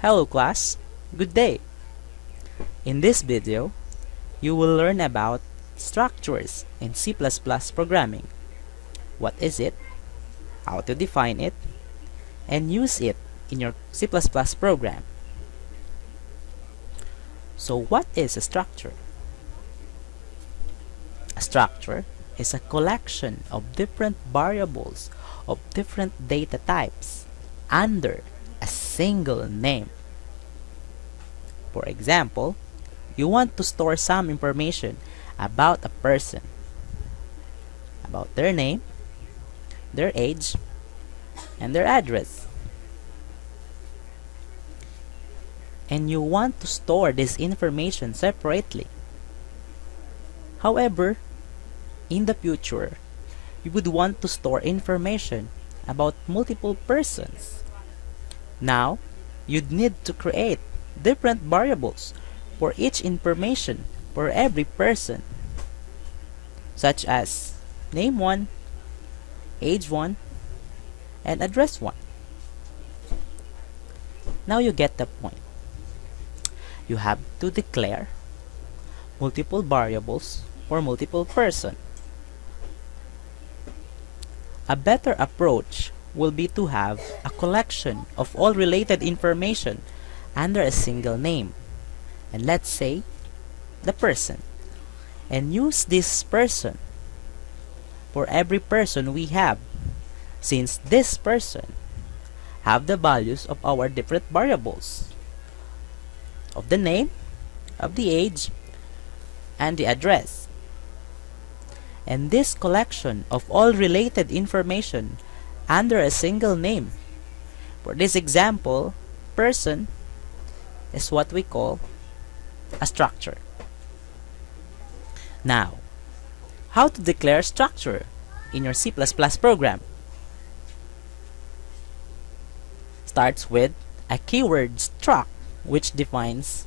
Hello class, good day. In this video, you will learn about structures in C++ programming. What is it, how to define it, and use it in your C++ program. So what is a structure? A structure is a collection of different variables of different data types under a single name. For example, you want to store some information about a person, about their name, their age, and their address. And you want to store this information separately. However, in the future, you would want to store information about multiple persons. Now, you'd need to create different variables for each information for every person, such as name 1, age 1, and address 1. Now you get the point. You have to declare multiple variables for multiple persons. A better approach will be to have a collection of all related information under a single name, and let's say the person, and use this person for every person we have, since this person have the values of our different variables of the name, of the age, and the address. And this collection of all related information under a single name, for this example, person, is what we call a structure. Now, how to declare structure in your C++ program? Starts with a keyword struct, which defines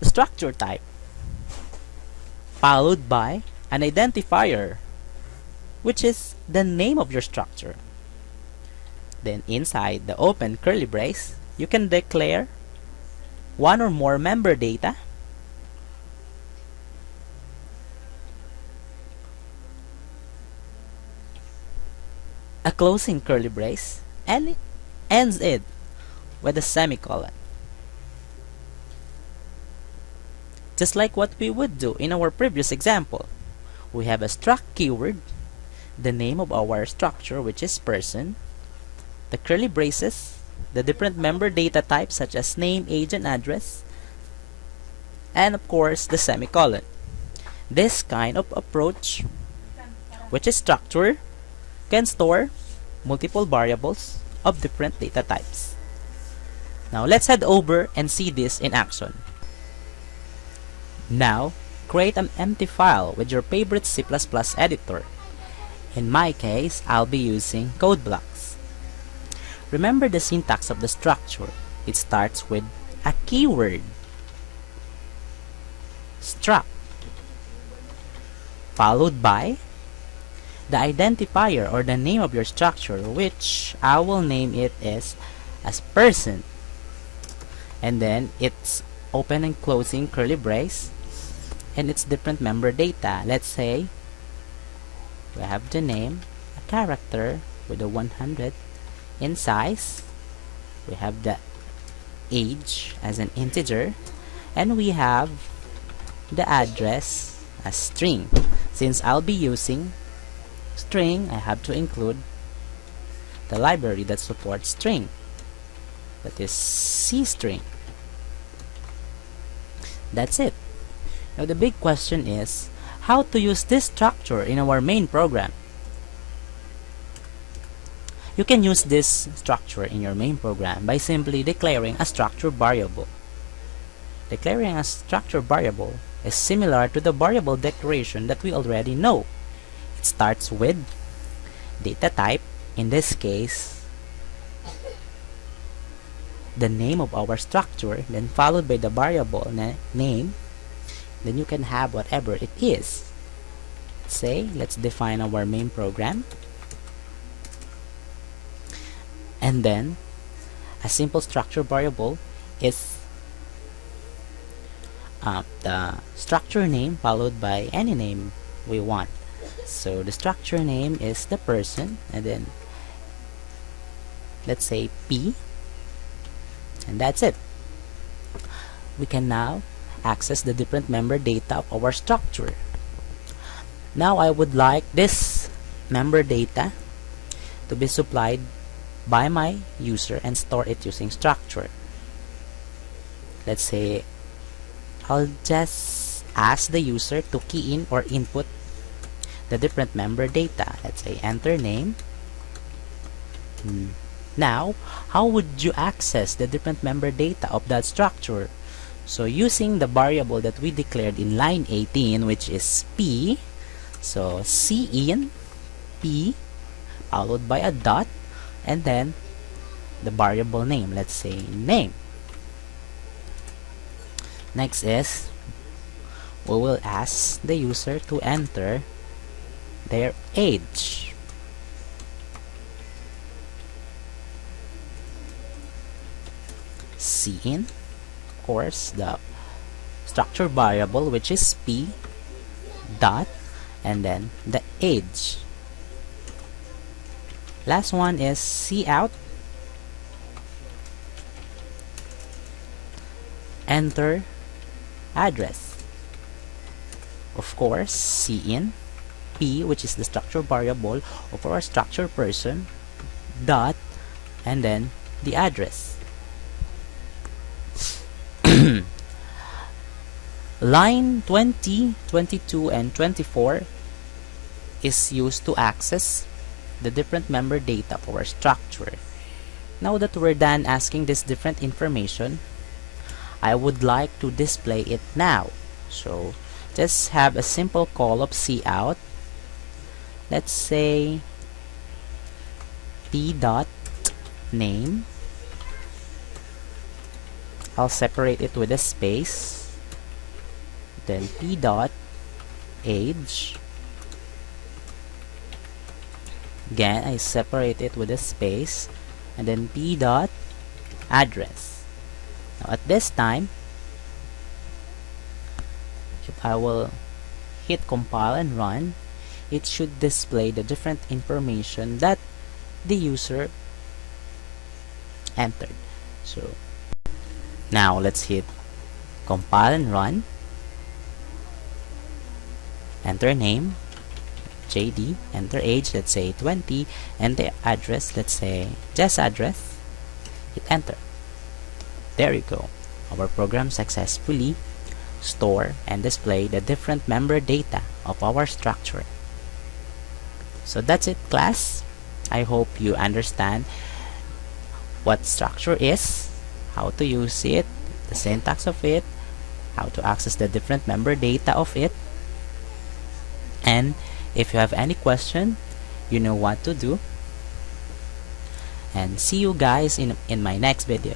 the structure type, followed by an identifier, which is the name of your structure. Then inside the open curly brace, you can declare one or more member data, a closing curly brace, and it ends it with a semicolon. Just like what we would do in our previous example. We have a struct keyword, the name of our structure, which is person, the curly braces, the different member data types such as name, age, and address, and of course the semicolon. This kind of approach, which is structure, can store multiple variables of different data types. Now let's head over and see this in action. Now, create an empty file with your favorite C++ editor. In my case, I'll be using CodeBlocks. Remember the syntax of the structure. It starts with a keyword, struct, followed by the identifier or the name of your structure, which I will name it as person, and then its open and closing curly brace and its different member data. Let's say we have the name, a character with a 100 in size, we have the age as an integer, and we have the address as string. Since I'll be using string, I have to include the library that supports string, that is CString. That's it. Now the big question is how to use this structure in our main program. You can use this structure in your main program by simply declaring a structure variable. Declaring a structure variable is similar to the variable declaration that we already know. It starts with data type, in this case the name of our structure, then followed by the variable name. Then you can have whatever it is. Say, let's define our main program, and then a simple structure variable is the structure name followed by any name we want. So the structure name is the person, and then let's say P, and that's it. We can now access the different member data of our structure. Now I would like this member data to be supplied by my user and store it using structure. Let's say I'll just ask the user to key in or input the different member data. Let's say enter name. Now, how would you access the different member data of that structure? So using the variable that we declared in line 18, which is P, so cin P followed by a dot and then the variable name, let's say name. Next is we will ask the user to enter their age. Cin, of course, the structure variable, which is P dot and then the age. Last one is cout, enter address. Of course, cin P, which is the structure variable of our structure person, dot and then the address. Line 20, 22, and 24 is used to access the different member data of our structure. Now that we're done asking this different information, I would like to display it now. So just have a simple call of cout. Let's say p dot name. I'll separate it with a space. Then p dot age. Again, I separate it with a space, and then p dot address. Now at this time, if I will hit compile and run, it should display the different information that the user entered. So now let's hit compile and run. Enter name, JD, enter age, let's say 20, and the address, let's say just address. Hit enter. There you go. Our program successfully store and display the different member data of our structure. So that's it, class. I hope you understand what structure is, how to use it, the syntax of it, how to access the different member data of it. And if you have any question, you know what to do. And see you guys in my next video.